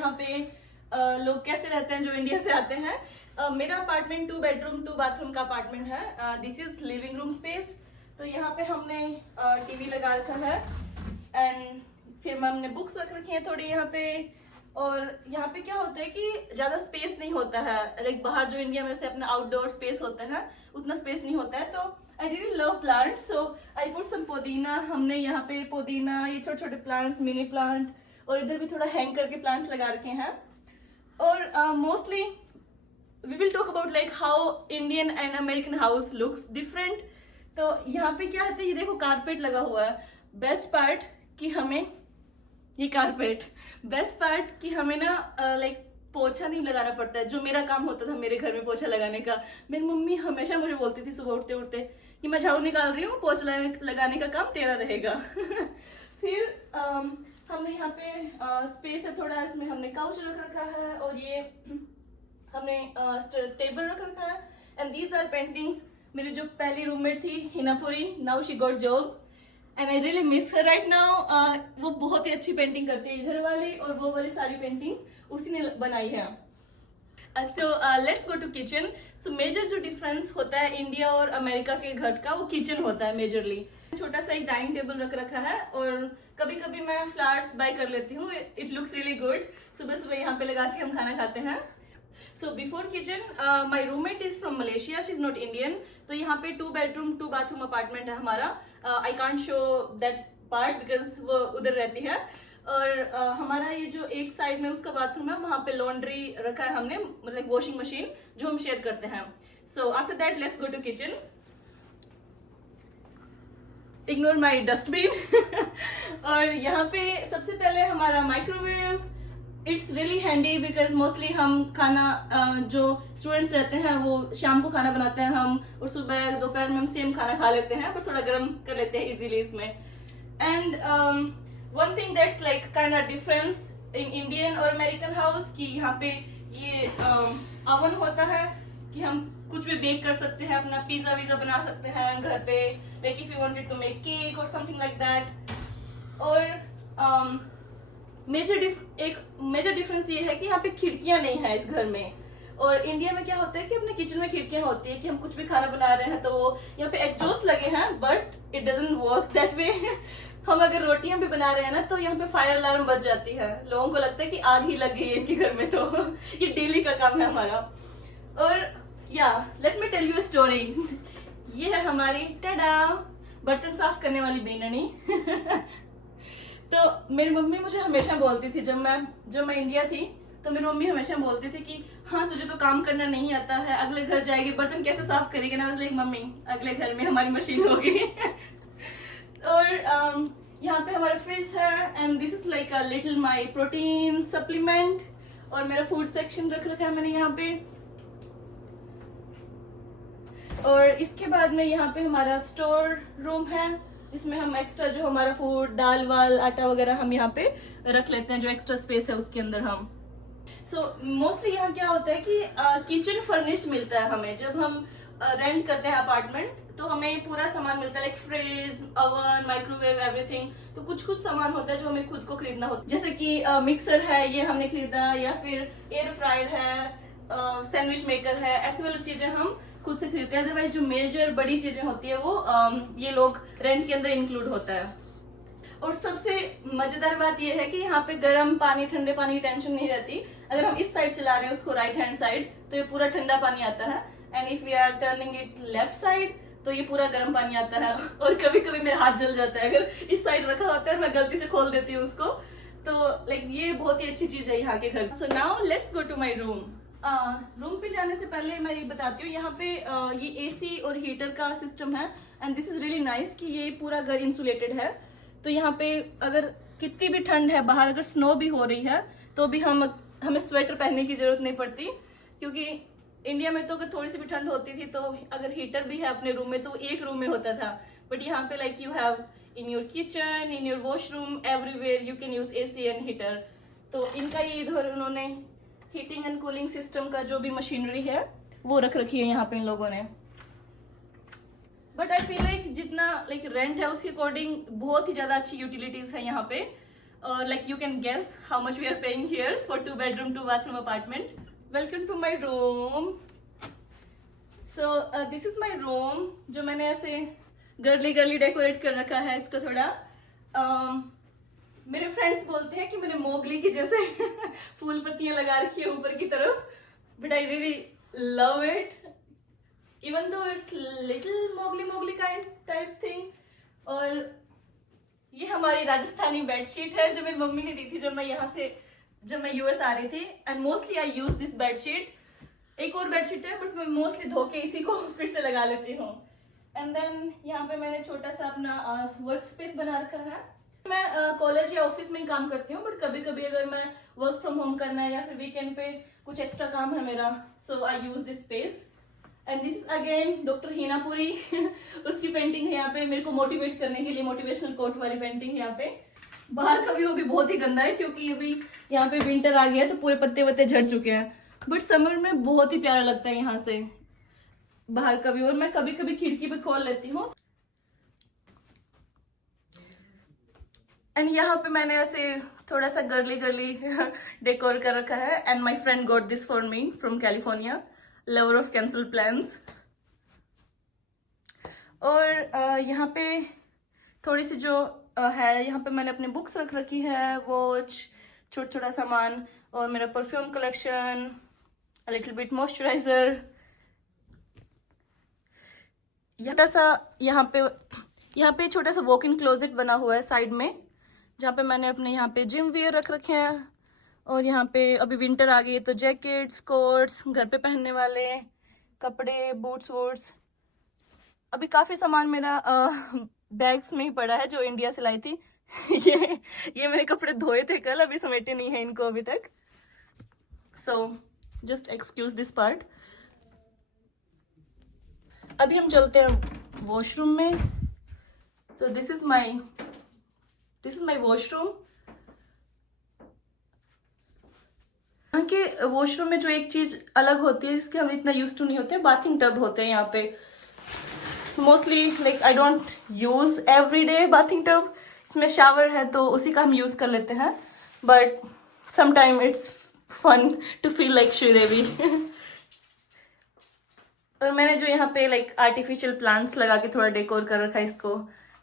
यहाँ पे लोग कैसे रहते हैं जो इंडिया से आते हैं। मेरा अपार्टमेंट 2 बेडरूम 2 बाथरूम का अपार्टमेंट है। This is living room space. तो यहाँ पे हमने टीवी लगा रखा है एंड फिर हमने बुक्स रख रखी हैं थोड़ी यहाँ पे। और यहाँ पे क्या होता है कि ज्यादा स्पेस नहीं होता है, लाइक बाहर जो इंडिया में से अपना आउटडोर स्पेस होता है उतना स्पेस नहीं होता है। तो I really love plants, so I put some pudina. हमने यहाँ पे पुदीना, ये छोटे छोटे प्लांट्स, मिनी प्लांट, और इधर भी थोड़ा हैंग करके प्लांट्स लगा रखे हैं। और mostly we will talk about like how Indian and American house looks different. तो यहाँ पे क्या है, ये देखो कारपेट लगा हुआ है। बेस्ट पार्ट कि हमें ये कारपेट, बेस्ट पार्ट कि हमें ना लाइक पोछा नहीं लगाना पड़ता है, जो मेरा काम होता था मेरे घर में पोछा लगाने का। मेरी मम्मी हमेशा मुझे बोलती थी सुबह उठते उठते कि मैं झाड़ू निकाल रही हूँ, पोछा लगाने का काम तेरा रहेगा। फिर हमने यहाँ पे स्पेस है थोड़ा, इसमें हमने काउच रख रखा है और ये हमने टेबल रख रखा है। And these are paintings. मेरी जो पहली रूममेट थी Hinapuri, now she got job and I really miss her right now. वो बहुत ही अच्छी पेंटिंग करती है, इधर वाली और वो वाली सारी पेंटिंग्स उसी ने बनाई है। So let's go to kitchen. So major जो डिफरेंस होता है इंडिया और अमेरिका के घर का, वो किचन होता है मेजरली। छोटा सा एक डाइनिंग टेबल रख रखा है और कभी कभी मैं फ्लावर्स बाय कर लेती हूँ, इट लुक्स रियली गुड। सुबह सुबह यहाँ पे लगा के हम खाना खाते हैं। So before kitchen, my roommate is from Malaysia. She's not Indian. तो यहाँ पे 2 bedroom 2 bathroom apartment है हमारा। I can't show that part because वो उधर रहती है। और हमारा ये जो एक साइड में उसका बाथरूम है, वहाँ पे लॉन्ड्री रखा है हमने, मतलब वॉशिंग मशीन जो हम शेयर करते हैं। So after that, let's go to kitchen. Ignore my dustbin। और यहाँ पे सबसे पहले हमारा microwave. It's really handy because mostly हम खाना जो स्टूडेंट्स रहते हैं वो शाम को खाना बनाते हैं हम, और सुबह दोपहर में हम सेम खाना खा लेते हैं, पर थोड़ा गर्म कर लेते हैं इजीली इसमें। And one thing that's like kind of difference in Indian और अमेरिकन हाउस कि यहाँ पे ये ओवन होता है कि हम कुछ भी बेक कर सकते हैं, अपना पिज्जा वीजा बना सकते हैं घर पे, like if you wanted to make cake और समथिंग लाइक दैट। और एक मेजर डिफरेंस ये है कि यहाँ पे खिड़कियां नहीं है इस घर में। और इंडिया में क्या होता है कि अपने किचन में खिड़कियां होती है कि हम कुछ भी खाना बना रहे हैं तो वो यहाँ पे एग्जॉस्ट लगे हैं, but it doesn't work that way. हम अगर रोटियां भी बना रहे हैं ना तो यहाँ पे फायर अलार्म बज जाती है, लोगों को लगता है कि आग ही लग गई है इनके घर में। तो ये डेली का काम है हमारा। और या let me tell you story. ये है हमारी टाडा बर्तन साफ करने वाली बेननी। तो मेरी मम्मी मुझे हमेशा बोलती थी, जब मैं इंडिया थी तो मेरी मम्मी हमेशा बोलती थी कि हाँ तुझे तो काम करना नहीं आता है, अगले घर जाएगी बर्तन कैसे साफ करेगी ना। लाइक मम्मी अगले घर में हमारी मशीन होगी। और यहाँ पे हमारा फ्रिज है and this is like a little my protein supplement. और मेरा फूड सेक्शन रख रखा है मैंने यहाँ पे। और इसके बाद में यहाँ पे हमारा स्टोर रूम है जिसमें हम एक्स्ट्रा जो हमारा फूड, दाल वाल, आटा वगैरह हम यहाँ पे रख लेते हैं, जो एक्स्ट्रा स्पेस है उसके अंदर हम। सो मोस्टली यहाँ क्या होता है कि किचन फर्निश्ड मिलता है हमें। जब हम रेंट करते हैं अपार्टमेंट तो हमें पूरा सामान मिलता है, like fridge, oven, microwave, everything. तो कुछ सामान होता है जो हमें खुद को खरीदना होता है, जैसे कि मिक्सर है ये हमने खरीदा, या फिर एयर फ्रायर है, सैंडविच मेकर है, ऐसी वाली चीजें हम खुद से खरीदते हैं। अदरवाइज जो मेजर बड़ी चीजें होती है वो ये लोग रेंट के अंदर इंक्लूड होता है। और सबसे मजेदार बात ये है कि यहाँ पे गर्म पानी, ठंडे पानी की टेंशन नहीं रहती। अगर हम इस साइड चला रहे हैं उसको, राइट हैंड साइड, तो ये पूरा ठंडा पानी आता है। And if we are turning it left side तो ये पूरा गर्म पानी आता है। और कभी कभी मेरा हाथ जल जाता है, अगर इस साइड रखा होता है मैं गलती से खोल देती हूँ उसको। तो लाइक ये बहुत ही अच्छी चीज है यहाँ के घर। So now let's go to my room. Room पे जाने से पहले मैं ये बताती हूँ, यहाँ पे ये एसी और हीटर का सिस्टम है and this is really nice कि ये पूरा घर इंसुलेटेड है। तो यहाँ पे अगर कितनी भी ठंड है बाहर, अगर स्नो भी हो रही है तो भी हमें स्वेटर पहनने की जरूरत नहीं पड़ती, क्योंकि इंडिया में तो अगर थोड़ी सी भी ठंड होती थी तो अगर हीटर भी है अपने रूम में तो एक रूम में होता था। बट यहाँ पे like you have in your kitchen, in your washroom, everywhere you can use AC and heater. तो इनका ये इधर उन्होंने हीटिंग एंड कूलिंग सिस्टम का जो भी मशीनरी है वो रख रखी है यहाँ पे इन लोगों ने। बट आई फील लाइक जितना लाइक रेंट है उसके अकॉर्डिंग बहुत ही ज्यादा अच्छी यूटिलिटीज है यहाँ पे। or like you can guess how much we are paying here for 2 bedroom 2 bathroom apartment. Welcome to my room. So this is my room जो मैंने ऐसे गर्ली डेकोरेट कर रखा है इसको थोड़ा. मेरे फ्रेंड्स बोलते हैं कि मैंने मोगली की जैसे फूल पत्तियां लगा रखी है ऊपर की तरफ, but I really love it even though it's little Mowgli kind type thing. और ये हमारी राजस्थानी बेडशीट है जो मेरी मम्मी ने दी थी जब मैं यूएस आ रही थी. And mostly I use this bedsheet. एक और बेडशीट है बट मैं मोस्टली धो के इसी को फिर से लगा लेती हूँ. एंड देन यहाँ पे मैंने छोटा सा अपना वर्क स्पेस बना रखा है. मैं कॉलेज या ऑफिस में ही काम करती हूँ, बट कभी कभी अगर मैं वर्क फ्रॉम होम करना है या फिर वीकेंड पे कुछ एक्स्ट्रा काम है मेरा, so I use this space. And this again doctor Hinapuri उसकी पेंटिंग है यहाँ पे, मेरे को मोटिवेट करने के लिए मोटिवेशनल कोट वाली पेंटिंग है यहाँ पे. बाहर का व्यू भी बहुत ही गंदा है क्योंकि अभी यहाँ पे विंटर आ गया है तो पूरे पत्ते वत्ते झड़ चुके हैं, बट समर में बहुत ही प्यारा लगता है यहाँ से बाहर का व्यू. और मैं कभी कभी खिड़की पे खोल लेती हूँ. एंड यहाँ पे मैंने ऐसे थोड़ा सा गर्ली डेकोर कर रखा है. And my friend got this for me from California, lover of cancel plans. और यहाँ पे थोड़ी सी जो है, यहाँ पे मैंने अपने बुक्स रख रखी है, वॉच, छोटा सामान, और मेरा perfume collection, a little bit moisturiser. यहाँ पे छोटा सा वॉक इन क्लोजेट बना हुआ है साइड में, जहाँ पे मैंने अपने यहाँ पे जिम वियर रख रखे हैं. और यहाँ पे अभी विंटर आ गई है तो जैकेट्स, कोट्स, घर पे पहनने वाले कपड़े, बूट्स वूट्स. अभी काफ़ी सामान मेरा बैग्स में ही पड़ा है जो इंडिया से लाई थी. ये मेरे कपड़े धोए थे कल, अभी समेटे नहीं है इनको अभी तक. So just excuse this part. अभी हम चलते हैं वॉशरूम में. तो दिस इज माई वॉशरूम. यहाँ के वॉशरूम में जो एक चीज अलग होती है जिसके हम इतना यूज टू नहीं होते, बाथिंग टब होते हैं यहाँ पे. Mostly like I don't use every day bathing tub. इसमें शावर है तो उसी का हम यूज कर लेते हैं, but sometime it's fun to feel like Sridevi. और मैंने जो यहाँ पे लाइक आर्टिफिशियल प्लांट्स लगा के थोड़ा डेकोर कर रखा है इसको.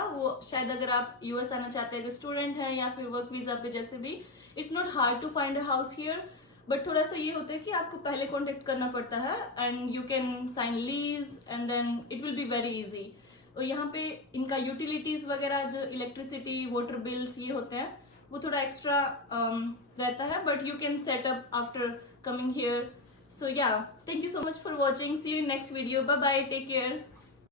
वो शायद अगर आप यूएस आना चाहते हैं, स्टूडेंट हैं या फिर वर्क वीजा पे, जैसे भी, it's not hard to find a house here. But थोड़ा सा ये होता है कि आपको पहले कॉन्टेक्ट करना पड़ता है and you can sign lease and then it will be very easy. और यहाँ पे इनका यूटिलिटीज वगैरह जो इलेक्ट्रिसिटी, वाटर बिल्स ये होते हैं, वो थोड़ा एक्स्ट्रा रहता है, but you can set up after coming here. So yeah, thank you so much for watching. See you in next video. Bye bye. Take care.